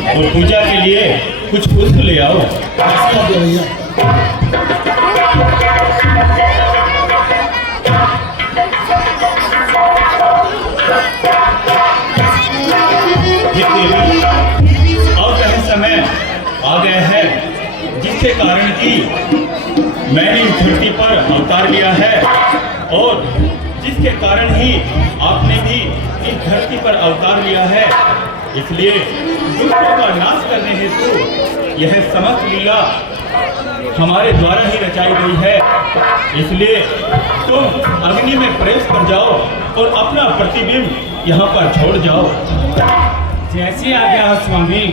और पूजा के लिए कुछ पुष्प ले आओ। भैया अब वह समय आ गया है जिसके कारण कि मैंने इस धरती पर अवतार लिया है और जिसके कारण ही आपने भी इस धरती पर अवतार लिया है। इसलिए दुष्टों का नाश करने हेतु यह समस्त लीला हमारे द्वारा ही रचाई गई है। इसलिए तुम अग्नि में प्रवेश कर जाओ और अपना प्रतिबिंब यहाँ पर छोड़ जाओ। जैसी आज्ञा हो स्वामी।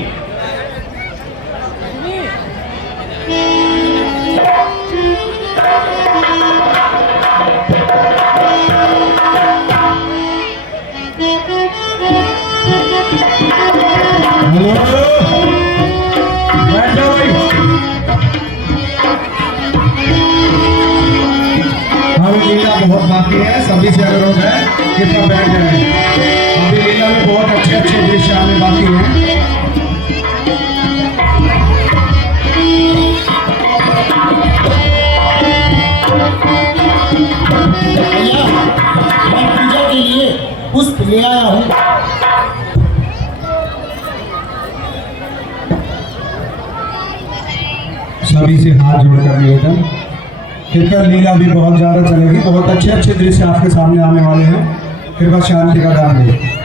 लीला बहुत बाकी है, सभी से अनुरोध है कृपया बैठ जाए। अभी लीला में बहुत अच्छे अच्छे दृश्य आने बाकी हैं। भैया मैं पूजा के लिए पुष्प ले आया हूँ। सभी से हाथ जोड़कर निवेदन, कृपया लीला भी बहुत ज़्यादा चलेगी। बहुत अच्छे अच्छे दृश्य आपके सामने आने वाले हैं। कृपया शांति का दान दें।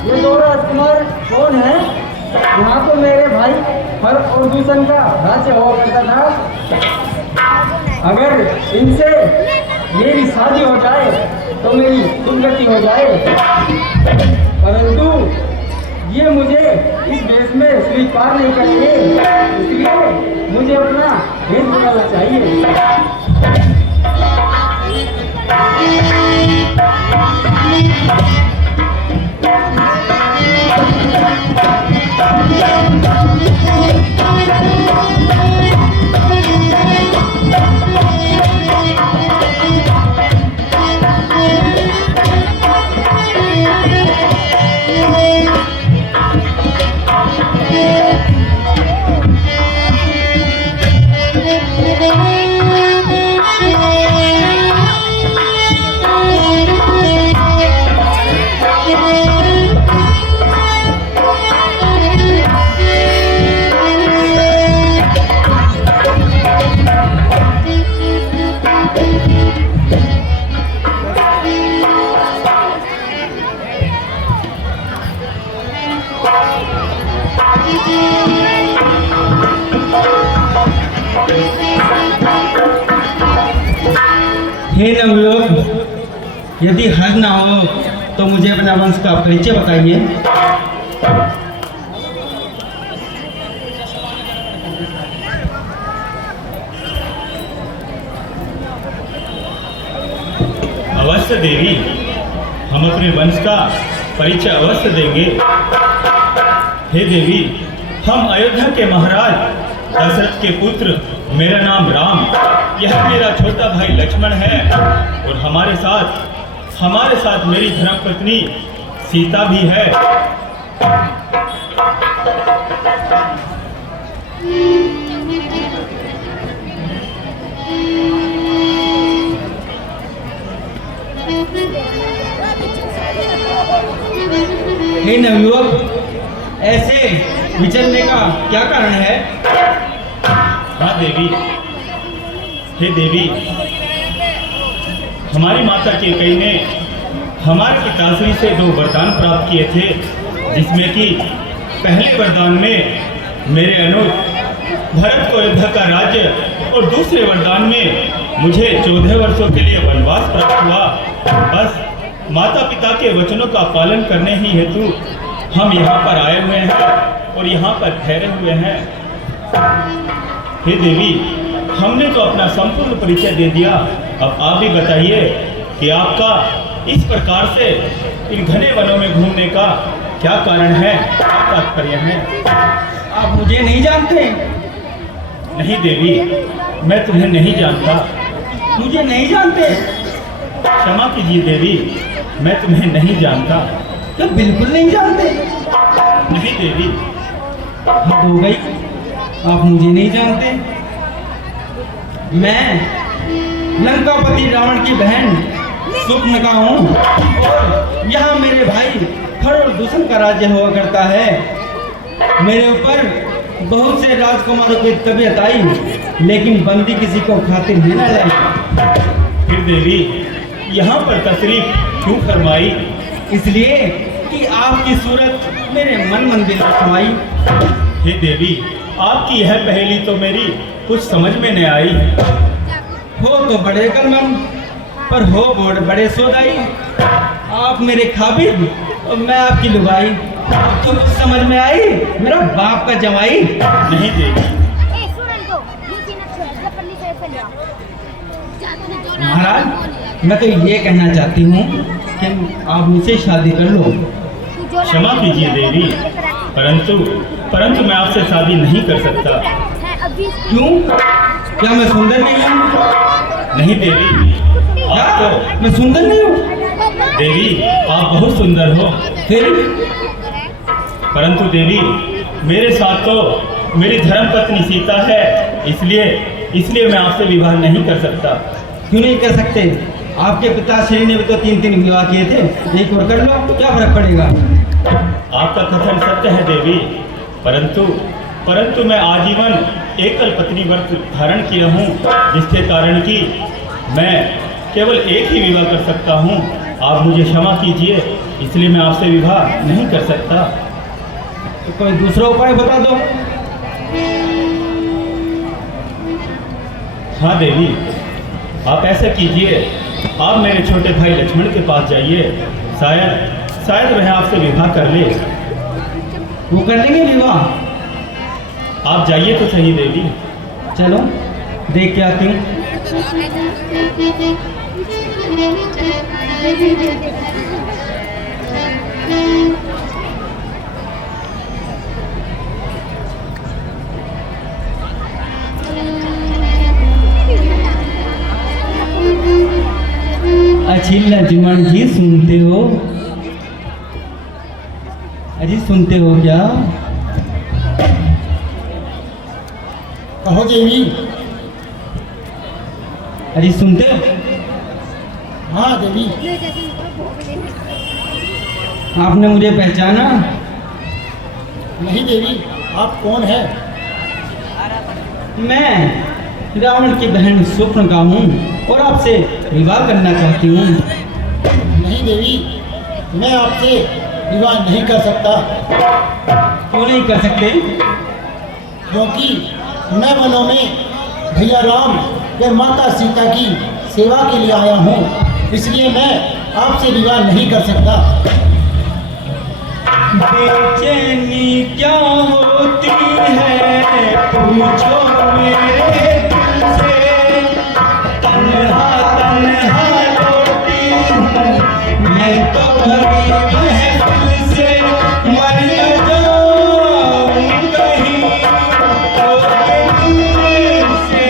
ये दो राजकुमार कौन है? यहाँ तो मेरे भाई फल और दूषण का राज्य हुआ करता था। अगर इनसे मेरी शादी हो जाए तो मेरी दुर्गति हो जाए, परंतु ये मुझे इस देश में स्वीकार नहीं करेंगे। इसलिए मुझे अपना भेद बदलना चाहिए। हे नवयुवक, यदि हद ना हो तो मुझे अपना वंश का परिचय बताइए। अवश्य देवी, हम अपने वंश का परिचय अवश्य देंगे। हे देवी, हम अयोध्या के महाराज दशरथ के पुत्र, मेरा नाम राम, यह मेरा छोटा भाई लक्ष्मण है और हमारे साथ मेरी धर्मपत्नी सीता भी है। हे नवयुवक, ऐसे विचरने का क्या कारण है? हाँ देवी, हे देवी, हमारी माता कैकेयी ने हमारे पिताश्री से 2 वरदान प्राप्त किए थे, जिसमें कि पहले वरदान में मेरे अनुज भरत को अयोध्या का राज्य और दूसरे वरदान में मुझे 14 वर्षों के लिए वनवास प्राप्त हुआ। बस माता पिता के वचनों का पालन करने ही हेतु हम यहाँ पर आए हुए हैं और यहाँ पर ठहरे हुए हैं। हे देवी, हमने तो अपना संपूर्ण परिचय दे दिया, अब आप भी बताइए कि आपका इस प्रकार से इन घने वनों में घूमने का क्या कारण है, क्या तात्पर्य है? आप मुझे नहीं जानते? नहीं देवी, मैं तुम्हें नहीं जानता। मुझे नहीं जानते? क्षमा कीजिए देवी, मैं तुम्हें नहीं जानता। तो बिल्कुल नहीं जानते? नहीं देवी। हद हो गई, आप मुझे नहीं जानते। मैं लंकापति रावण की बहन सुपनका हूँ और यहाँ मेरे भाई खर और दूषण का राज्य हुआ करता है। मेरे ऊपर बहुत से राजकुमारों की तबीयत आई, लेकिन बंदी किसी को खातिर नहीं न लाई। फिर देवी यहाँ पर तशरीफ क्यों फरमाई? इसलिए कि आपकी सूरत मेरे मन मंदिर में समाई। हे देवी, आपकी यह पहेली तो मेरी कुछ समझ में नहीं आई। हो तो बड़े कलमन, पर हो बड़े सोदाई। आप मेरे खाबिद और मैं आपकी लुगाई। तो कुछ समझ में आई, मेरा बाप का जमाई। नहीं देवी। महाराज, मैं तो ये कहना चाहती हूँ कि आप मुझसे शादी कर लो। क्षमा कीजिए देवी, परंतु मैं आपसे शादी नहीं कर सकता। क्यों? क्या मैं सुंदर नहीं हूँ? नहीं देवी, क्या? आप तो मैं सुंदर नहीं हूँ? देवी, आप बहुत सुंदर हो। फिर परंतु देवी, मेरे साथ तो मेरी धर्मपत्नी सीता है, इसलिए मैं आपसे विवाह नहीं कर सकता। क्यों नहीं कर सकते? आपके पिताश्री ने भी तो 3 विवाह किए थे, एक और कर लो, क्या फर्क पड़ेगा? आपका कथन सत्य है देवी, परंतु मैं आजीवन एकल पत्नी व्रत धारण किया हूँ, जिसके कारण कि मैं केवल एक ही विवाह कर सकता हूँ। आप मुझे क्षमा कीजिए, इसलिए मैं आपसे विवाह नहीं कर सकता। तो कोई दूसरा उपाय बता दो। हाँ देवी, आप ऐसा कीजिए, आप मेरे छोटे भाई लक्ष्मण के पास जाइए, शायद वह आपसे विवाह कर ले। वो कर लेंगे विवाह? आप जाइए तो सही देवी। चलो देख के आती हूँ। अच्छी लक्ष्मण जी, सुनते हो? अजी सुनते हो क्या? कहो देवी। अजी सुनते हो? हाँ देवी। आपने मुझे पहचाना? नहीं देवी, आप कौन है? मैं रावण की बहन सुपनका हूँ और आपसे विवाह करना चाहती हूँ। नहीं देवी, मैं आपसे विवाह नहीं कर सकता। क्यों नहीं कर सकते? क्योंकि मैं वनों में भैया राम या माता सीता की सेवा के लिए आया हूँ, इसलिए मैं आपसे विवाह नहीं कर सकता। बेचैनी क्या होती है पूछो मेरे दिल से, तन्हा तन्हा रोती हूँ मैं तो बड़ी महफिल से, मर न जाऊं कहीं तो दिल से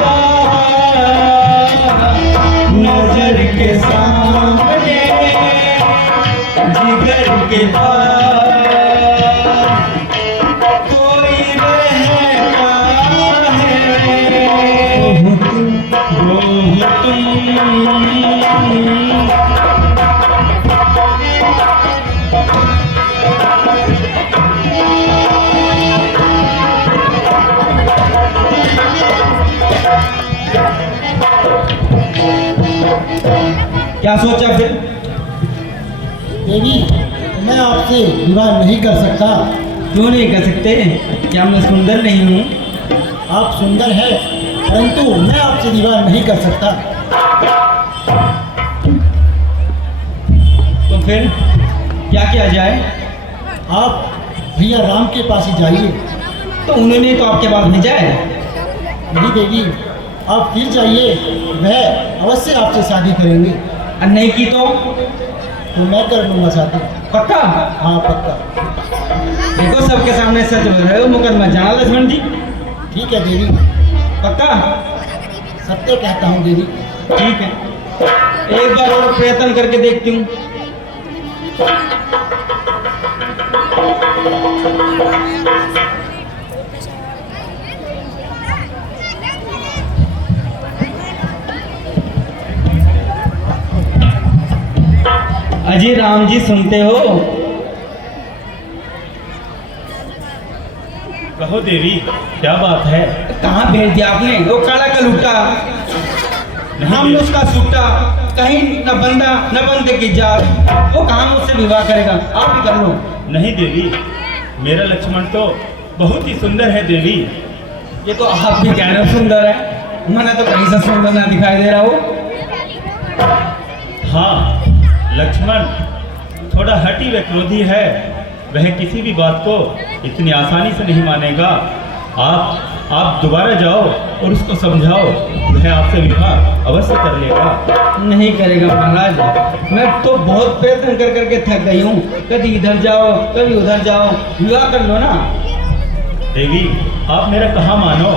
बाहर, नजर के सामने जिगर के पास कोई रहता है, वो क्या सोचा फिर? देवी, मैं आपसे विवाह नहीं कर सकता। क्यों नहीं कर सकते? क्या मैं सुंदर नहीं हूँ? आप सुंदर हैं, परंतु मैं आपसे विवाह नहीं कर सकता। फिर क्या किया जाए? आप भैया राम के पास ही जाइए। तो उन्होंने तो आपके पास भेजा है। नहीं देवी, आप फिर जाइए, वह अवश्य आपसे शादी करेंगे। और नहीं की तो तो मैं कर लूँगा शादी। पक्का? हाँ पक्का। देखो सबके सामने सच बोल रहे हो, मुकदमा जाना लक्ष्मण जी। ठीक है देवी, पक्का? सत्य कहता हूँ देवी। ठीक है, एक बार और प्रयत्न करके देखती हूँ। अजी राम जी सुनते हो? कहो देवी, क्या बात है? कहाँ भेज दिया आपने? वो काला कलूटा, हम देवी। उसका सूटा, कहीं न बंदा न बंदे की जात। वो कहाँ मुझसे विवाह करेगा? आप ही कर लो। नहीं देवी, मेरा लक्ष्मण तो बहुत ही सुंदर है देवी। ये तो आप भी कह रहे हो सुंदर है, मैंने तो कहीं से सुंदर ना दिखाई दे रहा हो। हाँ, लक्ष्मण थोड़ा हठी व क्रोधी है। वह किसी भी बात को इतनी आसानी से नहीं मानेगा। आप दोबारा जाओ और उसको समझाओ, वह आपसे विवाह अवश्य कर लेगा। नहीं करेगा महाराज, मैं तो बहुत प्रयत्न कर करके थक गई हूँ। कभी इधर जाओ कभी उधर जाओ, विवाह कर लो ना। देवी, आप मेरा कहाँ मानो।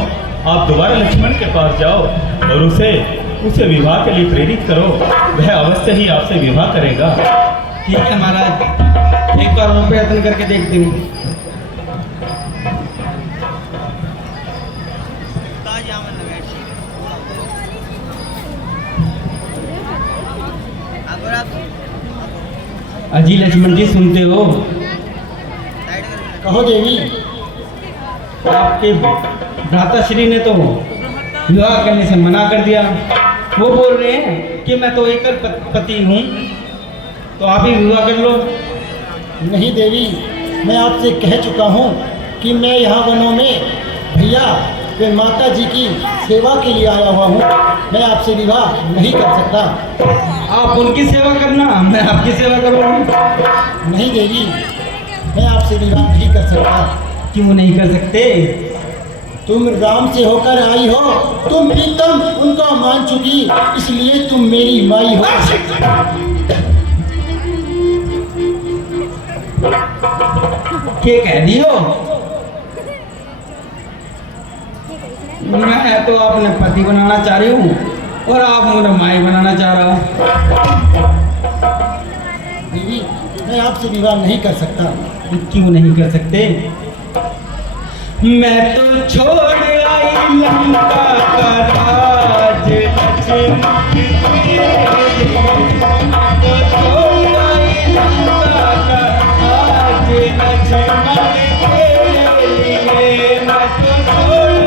आप दोबारा लक्ष्मण के पास जाओ और उसे विवाह के लिए प्रेरित करो। वह अवश्य ही आपसे विवाह करेगा। ठीक है महाराज, एक बार और प्रयत्न करके देखती हूँ। अजी लक्ष्मण जी सुनते हो? कहो देवी। आपके भ्राताश्री ने तो विवाह करने से मना कर दिया। वो बोल रहे हैं कि मैं तो एकल पति हूँ, तो आप ही विवाह कर लो। नहीं देवी, मैं आपसे कह चुका हूँ कि मैं यहाँ वनों में भैया वे माता जी की सेवा के लिए आया हुआ हूँ। मैं आपसे विवाह नहीं कर सकता। आप उनकी सेवा करना, मैं आपकी सेवा करूँगा। नहीं देवी, मैं आपसे विवाह नहीं कर सकता। क्यों नहीं कर सकते? तुम राम से होकर आई हो, तुम प्रीतम उनका मान चुकी, इसलिए तुम मेरी माई हो। क्या कह दियो? मैं तो अपने पति बनाना चाह रही हूँ और आप मुझे माई बनाना चाह रहा हूँ। देवी, मैं आपसे विवाह नहीं कर सकता। क्यों नहीं कर सकते? मैं तो छोड़ आई लंका का राज, लक्ष्मण तो छोड़ आई लंका का राज, लक्ष्मण के लिए मैं तो छोड़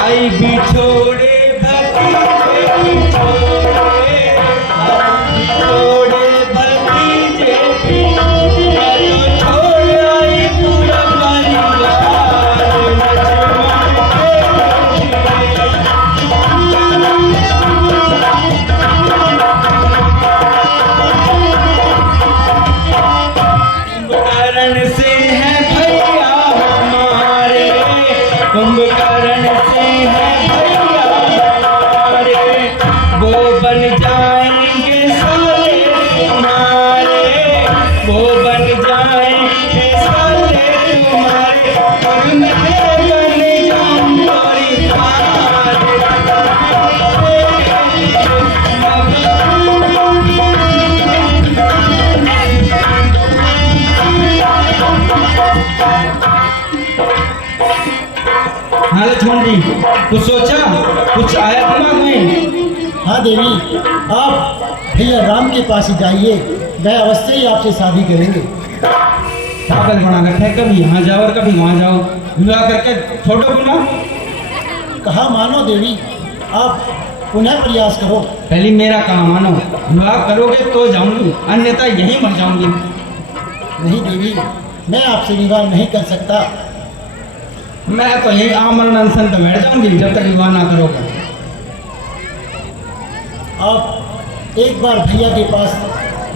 आई भी छोड़े भतीजे भी छोड़े, छोड़े भतीजे भी, मैं तो छोड़ आई पूरा परिवार, लक्ष्मण कुंभकर्ण से है भैया हमारे, कुंभकर्ण से है भैया हमारे, वो बन जाएंगे साले तुम्हारे, वो बन जाएंगे साले तुम्हारे, और मैं बन जाऊंगी हाँ लक्ष्मण जी, कुछ सोचा, कुछ आया दिमाग में? हाँ देवी, आप भैया राम के पास ही जाइए, वह अवश्य ही आपसे शादी करेंगे। पागल बना रखा है, कभी यहाँ जाओ और कभी वहाँ जाओ, विवाह करके छोड़ो गुना। कहा मानो देवी, आप पुनः प्रयास करो। पहले मेरा कहा मानो, विवाह करोगे तो जाऊंगी, अन्यथा यहीं मर जाऊंगी। नहीं देवी, मैं आपसे विवाह नहीं कर सकता। मैं तो यही आमरण अनशन पे बैठ जाऊंगी जब तक विवाह ना करोगे। आप एक बार भैया के पास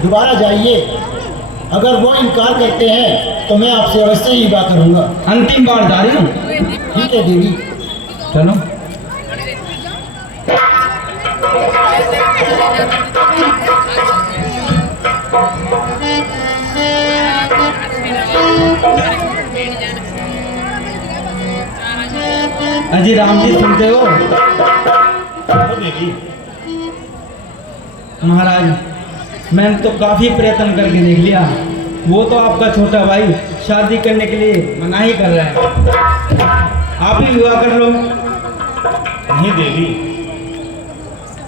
दोबारा जाइए, अगर वो इनकार करते हैं तो मैं आपसे अवश्य ही विवाह करूँगा। अंतिम बार जा रही हूँ। ठीक है देवी। चलो। अजी राम जी सुनते हो? तो देवी महाराज मैंने तो काफी प्रयत्न करके देख लिया, वो तो आपका छोटा भाई शादी करने के लिए मना ही कर रहा है। आप ही विवाह कर लो। नहीं देवी,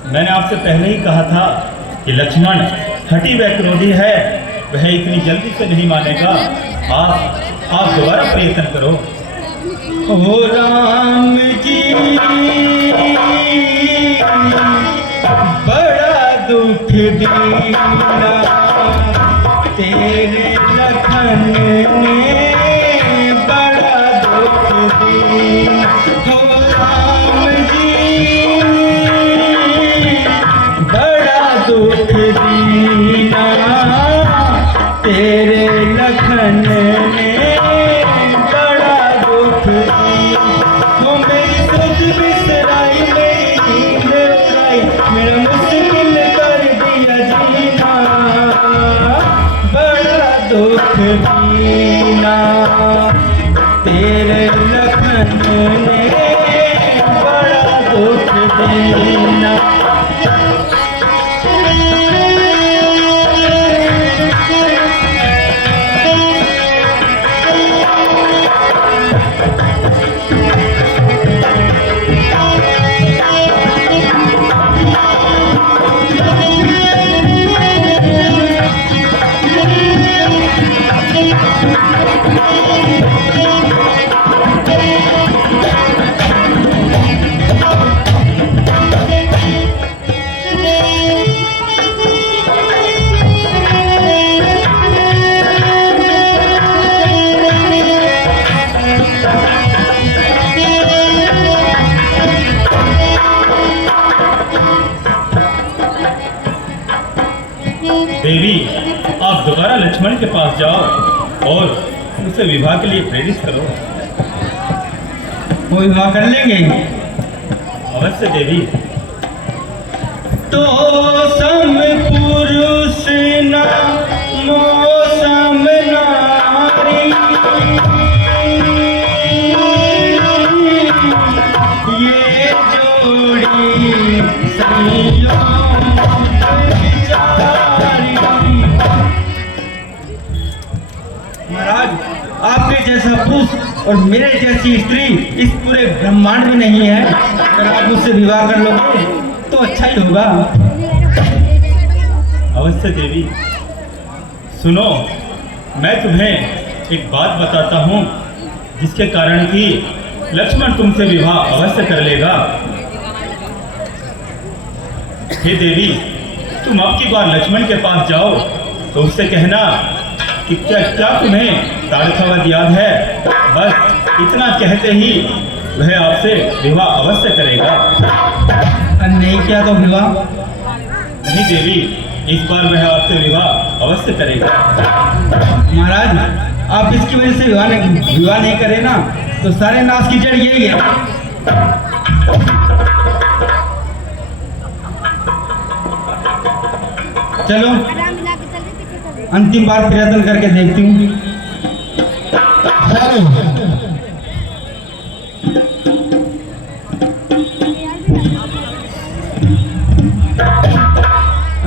मैंने आपसे पहले ही कहा था कि लक्ष्मण हठी व क्रोधी है, वह इतनी जल्दी से नहीं मानेगा। आप दोबारा प्रयत्न करो। ओ राम जी बड़ा दुख दीना तेरे लखन ने बड़ा दुख दीना। ओ राम जी बड़ा दुख दीना तेरे लखन ने बड़ा दुख दीना। हो मेरी सोच बिसराई, मेरी नींद उड़ाई, मेरा मुश्किल कर दिया जीना। बड़ा दुख दीना तेरे लखन ने बड़ा दुख दीना। देवी, आप दोबारा लक्ष्मण के पास जाओ और उसे विवाह के लिए प्रेरित करो। वो विवाह कर लेंगे अवश्य देवी। तो सम पुरुष ना मौसम नारी, ये जोड़ी संयोग महाराज, आपके जैसा पुरुष और मेरे जैसी स्त्री इस पूरे ब्रह्मांड में नहीं है। अगर आप मुझसे विवाह कर लोगे तो अच्छा ही होगा। अवश्य देवी। सुनो, मैं तुम्हें एक बात बताता हूँ जिसके कारण कि लक्ष्मण तुमसे विवाह अवश्य कर लेगा। हे देवी, तुम अब की बार लक्ष्मण के पास जाओ तो उससे कहना कि क्या तुम्हें तारखावत याद है। बस इतना कहते ही वह आपसे विवाह अवश्य करेगा। और नहीं किया तो विवाह? नहीं देवी, इस बार वह आपसे विवाह अवश्य करेगा। महाराज, आप इसकी वजह से विवाह नहीं करें ना तो सारे नाश की जड़ यही है। चलो अंतिम बार प्रयत्न करके देखती हूँ।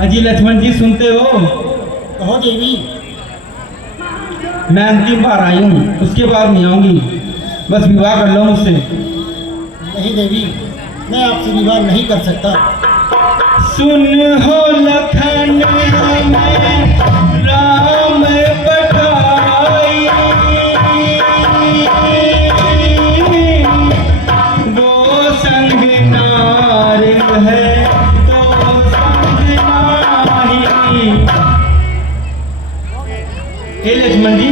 अजी लक्ष्मण जी सुनते हो? कहो देवी। मैं अंतिम बार आई हूँ, उसके बाद नहीं आऊंगी। बस विवाह कर लो मुझसे। नहीं देवी, मैं आपसे विवाह नहीं कर सकता। सुन हो लखन हमें राम बठाई, वो संग नार है तो संग नाही। हे लक्ष्मण जी,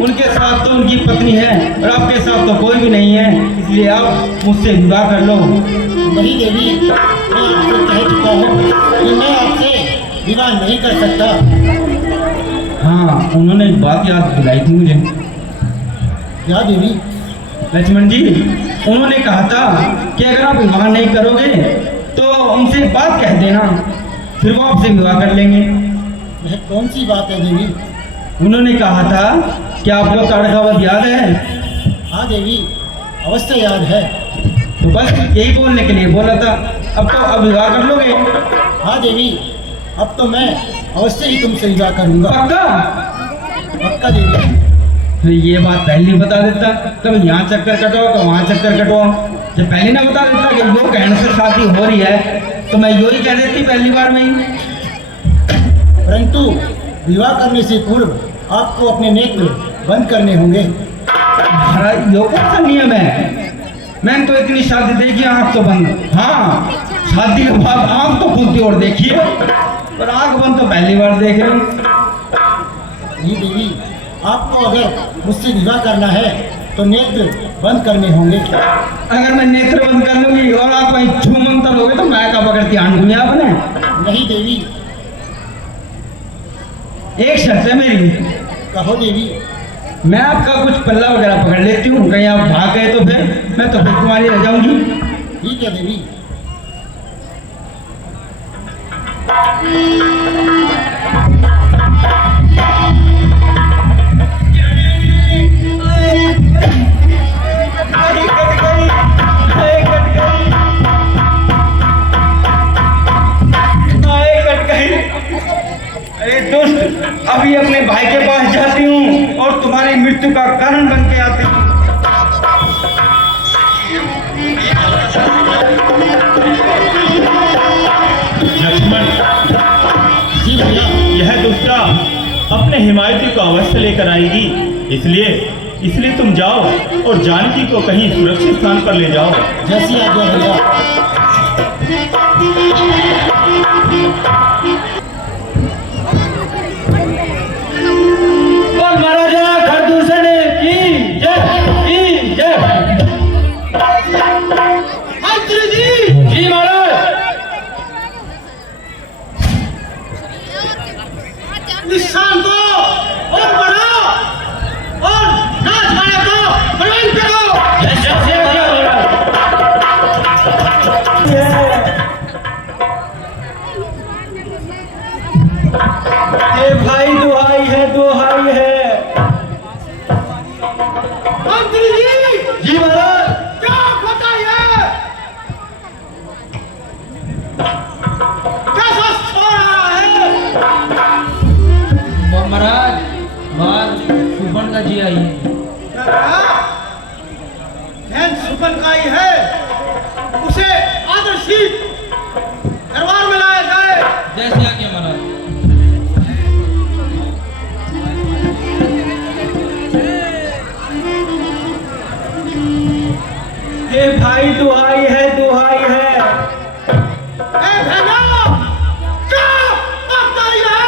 उनके साथ तो उनकी पत्नी है और आपके साथ तो कोई भी नहीं है, इसलिए आप मुझसे विवाह कर लो। नहीं देवी, मैं आपसे कह चुका हूँ कि मैं आपसे विवाह नहीं कर सकता। हाँ, उन्होंने एक बात याद दिलाई थी मुझे। क्या देवी? लक्ष्मण जी, उन्होंने कहा था कि अगर आप विवाह नहीं करोगे तो उनसे एक बात कह देना, फिर वो आपसे विवाह कर लेंगे। वह कौन सी बात है देवी? उन्होंने कहा था कि आपको ताड़कावध याद है? हाँ देवी, अवश्य याद है। तो बस यही बोलने के लिए बोला था। अब विवाह कर लोगे? हाँ देवी, अब तो मैं अवश्य ही तुमसे विवाह करूँगा। पक्का? पक्का देवी। तो ये बात पहले बता देता, कभी यहाँ चक्कर कटवाओ तो वहाँ चक्कर कटवाओ। जब पहले ना बता देता कि यो कहने से शादी हो रही है तो मैं यो ही कह देती पहली बार में ही। परंतु विवाह करने से पूर्व आपको अपने नेत्र बंद करने होंगे। महाराज, यो कौन सा नियम है? मैंने तो इतनी शादी देखी, आँख तो बंद। हाँ, शादी के बाद आँख तो खुलती और देखिए, पर आँख बंद तो पहली बार देख रही हूँ। नहीं देवी, आपको अगर मुझसे विवाह करना है तो नेत्र बंद करने होंगे। अगर मैं नेत्र बंद कर लूंगी और आप कहीं छू मंतर हो गए तो मैं का पकड़ती आंखुली आपने? नहीं देवी। एक शर्त है मेरी। कहो देवी। मैं आपका कुछ पल्ला वगैरह पकड़ लेती हूँ, कहीं आप भाग गए तो फिर मैं तो फिर तुम्हारी रह जाऊंगी। ठीक है देवी। अरे दोस्त, अभी अपने भाई के पास जाती हूँ और तुम्हारी मृत्यु का कारण बन के आती हूँ। लक्ष्मण, जी भैया। यह दुष्टा अपने हिमायती को अवश्य लेकर आएगी, इसलिए तुम जाओ और जानकी को कहीं सुरक्षित स्थान पर ले जाओ। जैसी आज्ञा भैया। महाराजा खरदूषण की जय। मंत्री जी महाराज। निशान को और बढ़ाओ और नाच गाने को प्रवाहित करो। हे भाई, दुहाई है। मंत्री जी महाराज। क्या बताइए? कैसा छोड़ा है? महाराज, बाहर सुपर्णा जी आई है। बहन सुपनकाई है, उसे आदर्शी दरबार में लाया जाए। जैसे आज्ञा महाराज। हे भाई, दुहाई है। ए बहना, क्या बताई है?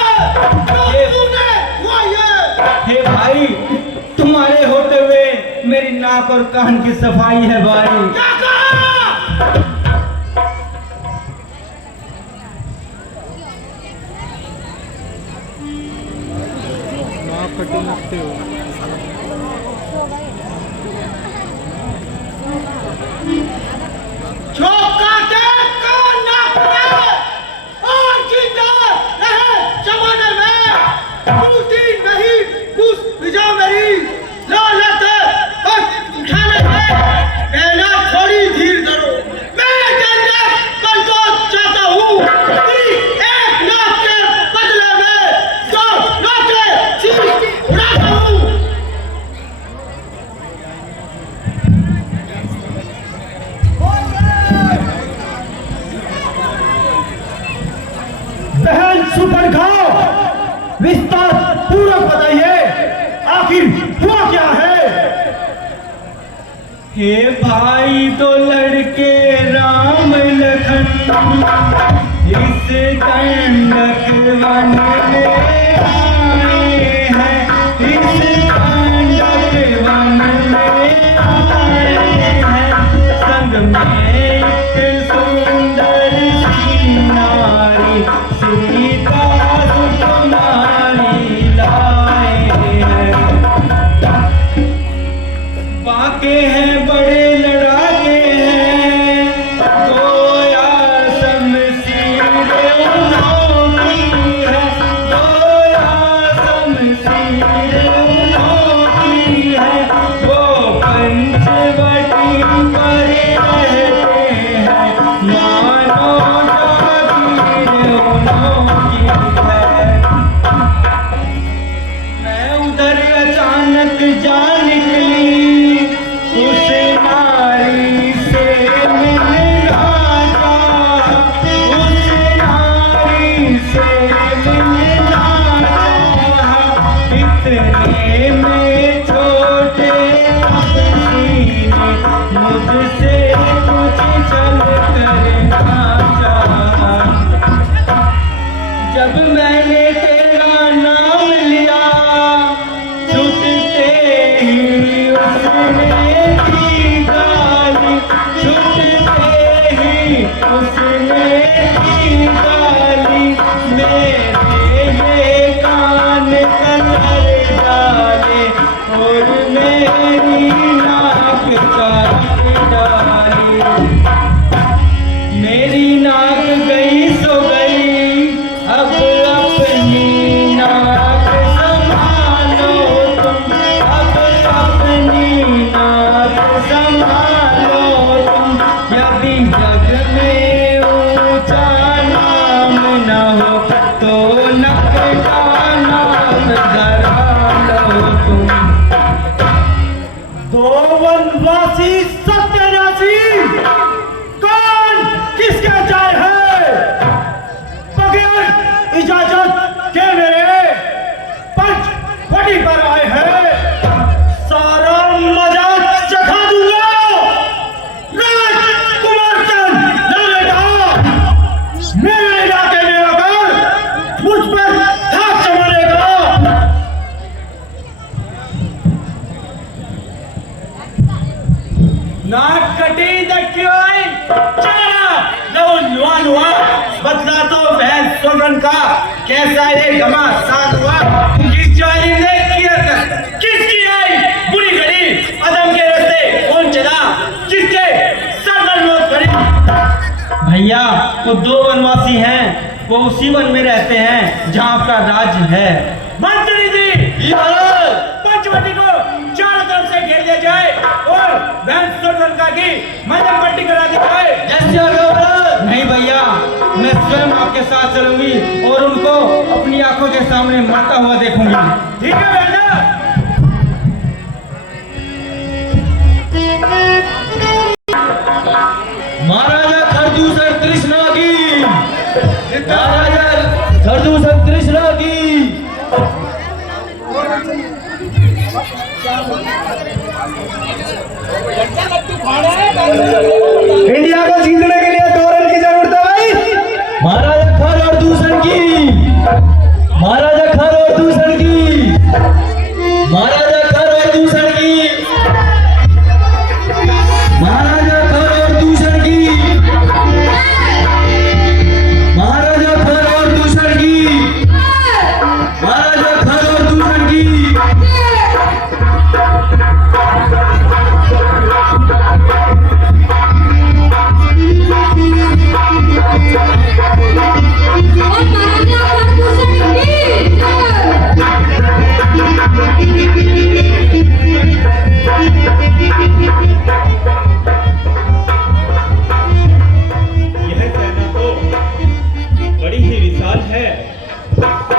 जो तूने हुआ ये। हे भाई, तुम्हारे होते हुए मेरी नाक और कान की सफाई है भाई। क्या कहा? जो काटे को नाक में और जिंदा रहे जमाने में, टूटी नहीं उस विजा मेरी लालत और उठाने में कहना थोड़ी धीर धरो। मैं जन्नत कल को चाहता हूँ, तेरी एक नाक के बदले में दो नाकें चीज उड़ाता हूँ। बहन सुपर्णा, विस्तार पूर्वक बताइए, आखिर हुआ क्या है? हे भाई, दो लड़के राम लखन इस गंडक वन में आए हैं, इस एक सुंदर सी नारी सीता सुकुमारी लाए हैं। बाके हैं बड़े लड़ाके हैं, गोया शमशीर उन्होंने है, गोया शमशीर उन्होंने है। वो पंचवटी पर रहते हैं, मानो जागीर उन्होंने है। मैं उधर अचानक जा निकली, उस नारी से मिलना चाहा, उस नारी से मिलना चाहा। इतने में छोटे सीने मुझसे कुछ चल करना चाहा। जब मैंने तेरा नाम लिया, छूटते ही उसने दी गाली, छूटते ही उसने दी गाली। मेरे ये कान कलर डाले और मेरी नाक काट डाली। मेरी नाक गई सो गई, अब अपनी नाक संभालो तुम, अब अपनी नाक संभालो तुम। यदि जग में ऊंचा नाम न हो तो नक का नाम धरा लो तुम। दो वनवासी सत्यानाशी कौन किसके जाए है? बगैर इजाजत के मेरे पंचवटी पर आए हैं, सारा मजा चखा दूंगा। राजकुमार चंद नाम मेरे इलाके में आकर मुझ पर धाक चमारेगा। नाक कटी दक्योई चला लो नुआ नुआ बदला तो बहन सोगन का कैसा ये घमासान हुआ। किस जालिम ने किया कर, किसकी आई बुरी घड़ी, अदम के रास्ते कौन चला, किसके सर पर मौत पड़ी। भैया वो दो वनवासी हैं, वो उसी वन में रहते हैं जहाँ आपका राज्य है। मंत्री जी पंचवटी को चारों तरफ से घेर दिया जाए और बहन सोगन की मध्यम पट्टी करा दी जाए। नहीं भैया, मैं स्वयं आपके साथ चलूंगी और उनको अपनी आंखों के सामने मरता हुआ देखूंगी। ठीक है बेटा। महाराजा खरदूषण कृष्णा की, महाराजा खरदूषण कृष्णा की। इंडिया को जीतने के लिए 2 रन की जरूरत है भाई। महाराजा खर और दूषण की, महाराजा खर और दूषण की, महाराजा खर और दूषण की, महाराजा खर और दूषण की, महाराजा खर और दूषण की, महाराजा खर और दूषण की।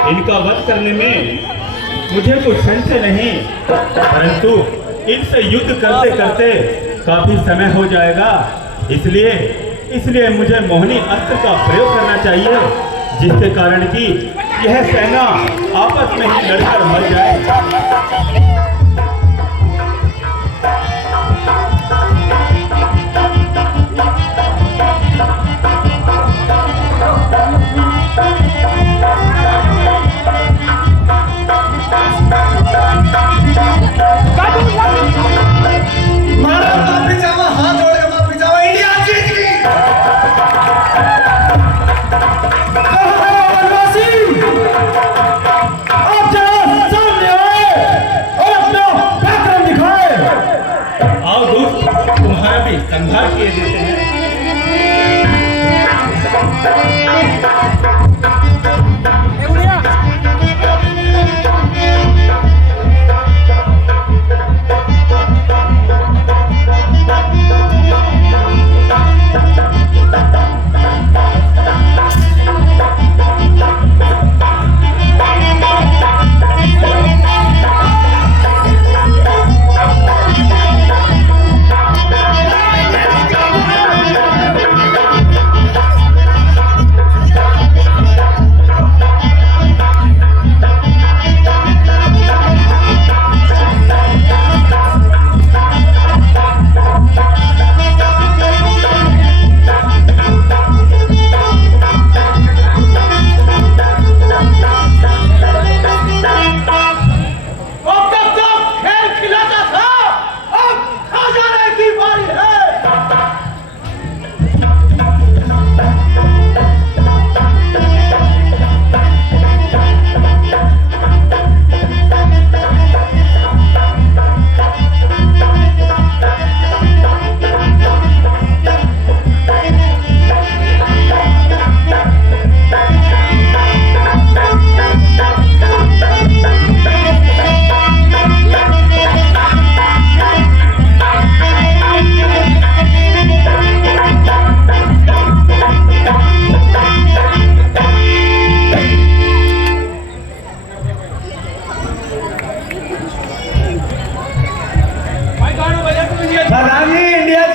इनका वध करने में मुझे कुछ संशय नहीं, परंतु इनसे युद्ध करते करते काफी समय हो जाएगा। इसलिए मुझे मोहिनी अस्त्र का प्रयोग करना चाहिए, जिसके कारण कि यह सेना आपस में ही लड़कर मर जाए।